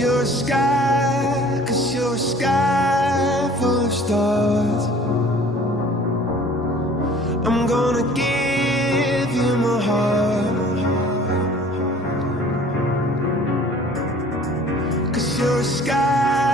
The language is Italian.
you're a sky, 'cause you're a sky full of stars. I'm gonna give you my heart, 'cause you're a sky.